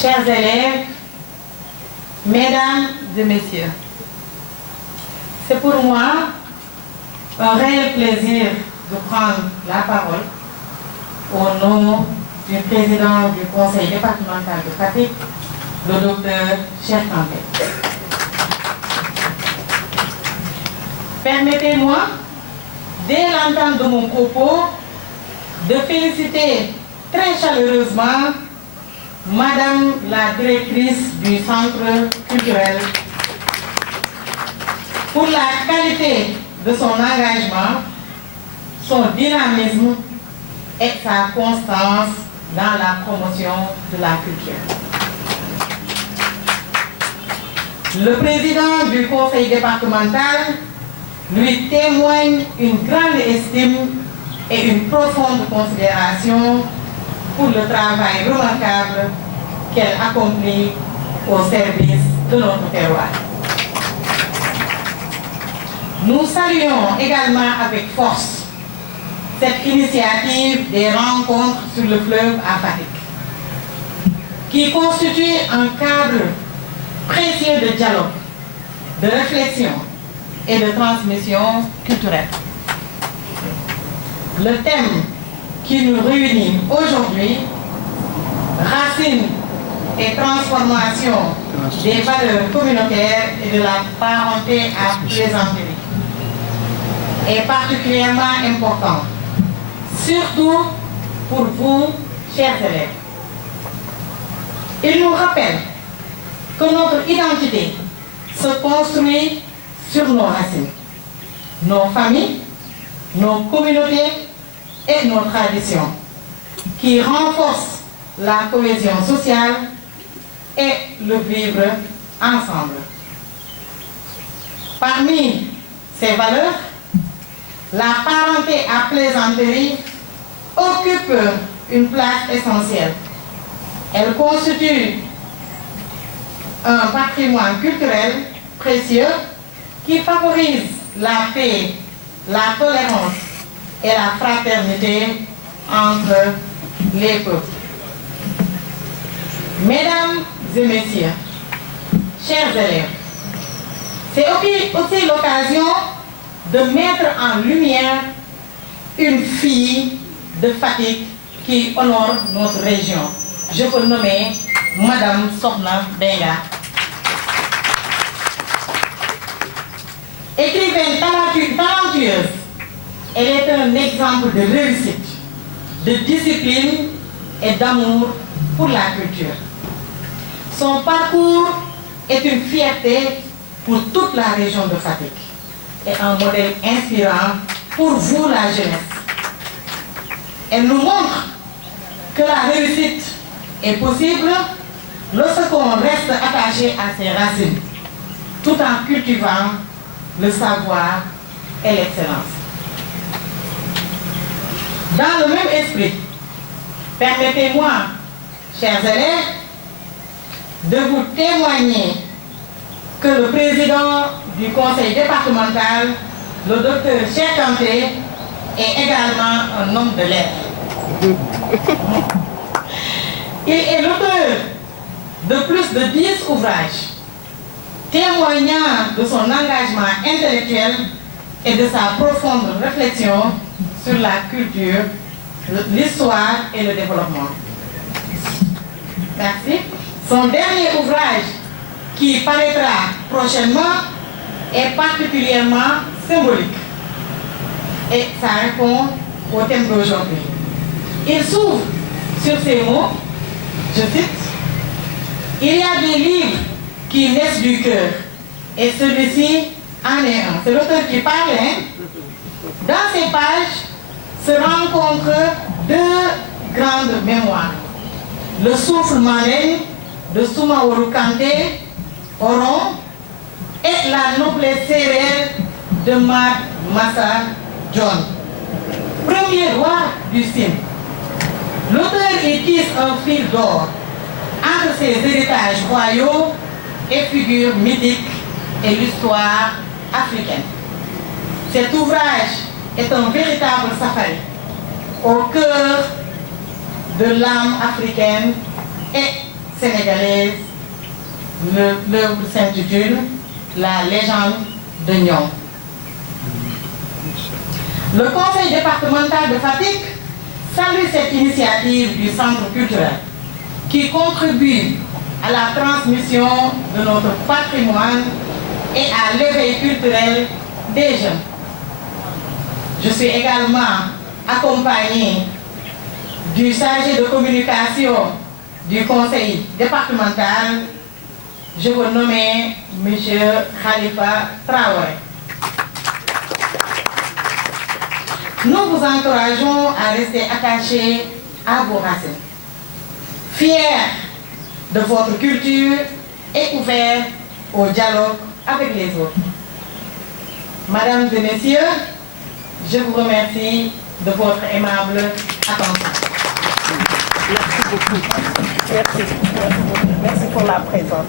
chers élèves, mesdames et messieurs, c'est pour moi un réel plaisir de prendre la parole au nom du président du conseil départemental de Fatick, le docteur Cheikh Kanté. Permettez-moi, dès l'entame de mon propos, de féliciter très chaleureusement Madame la directrice du Centre culturel pour la qualité de son engagement, son dynamisme et sa constance dans la promotion de la culture. Le président du conseil départemental lui témoigne une grande estime et une profonde considération pour le travail remarquable qu'elle accomplit au service de notre terroir. Nous saluons également avec force cette initiative des rencontres sur le fleuve à Fatick, qui constitue un cadre précieux de dialogue, de réflexion et de transmission culturelle. Le thème qui nous réunit aujourd'hui, racines et transformation des valeurs communautaires et de la parenté à plaisanterie, est particulièrement important, surtout pour vous, chers élèves. Il nous rappelle que notre identité se construit sur nos racines, nos familles, nos communautés et nos traditions, qui renforcent la cohésion sociale et le vivre ensemble. Parmi ces valeurs, la parenté à plaisanterie occupe une place essentielle. Elle constitue un patrimoine culturel précieux qui favorise la paix, la tolérance et la fraternité entre les peuples. Mesdames et messieurs, chers élèves, c'est aussi l'occasion de mettre en lumière une fille de Fatick qui honore notre région. Je peux nommer Madame Sokhna Benga. Écrivaine talentueuse, elle est un exemple de réussite, de discipline et d'amour pour la culture. Son parcours est une fierté pour toute la région de Fatick et un modèle inspirant pour vous, la jeunesse. Elle nous montre que la réussite est possible lorsqu'on reste attaché à ses racines, tout en cultivant le savoir et l'excellence. Dans le même esprit, permettez-moi, chers élèves, de vous témoigner que le président du conseil départemental, le docteur Cheikh Kanté, est également un homme de lettres. Il est l'auteur de plus de 10 ouvrages témoignant de son engagement intellectuel et de sa profonde réflexion sur la culture, l'histoire et le développement. Merci. Son dernier ouvrage, qui paraîtra prochainement, est particulièrement symbolique et ça répond au thème d'aujourd'hui. Il s'ouvre sur ces mots, je cite, « Il y a des livres qui naissent du cœur et celui-ci en est un. » C'est l'auteur qui parle, hein? Dans ces pages se rencontrent deux grandes mémoires. Le souffle marraine de Soumaoro Kanté, Oron, et la noblesse sérère de Mad Massa John, premier roi du Sine. L'auteur y tisse un fil d'or entre ses héritages royaux et figures mythiques et l'histoire africaine. Cet ouvrage est un véritable safari au cœur de l'âme africaine et sénégalaise. sénégalaise. L'œuvre s'intitule La légende de Niom. Le conseil départemental de Fatick salue cette initiative du centre culturel qui contribue à la transmission de notre patrimoine et à l'éveil culturel des jeunes. Je suis également accompagnée du chargé de communication du conseil départemental. Je vous nomme M. Khalifa Traoré. Nous vous encourageons à rester attachés à vos racines, fiers de votre culture et ouverts au dialogue avec les autres. Mesdames et messieurs, je vous remercie de votre aimable attention. Merci beaucoup. Merci pour la présence.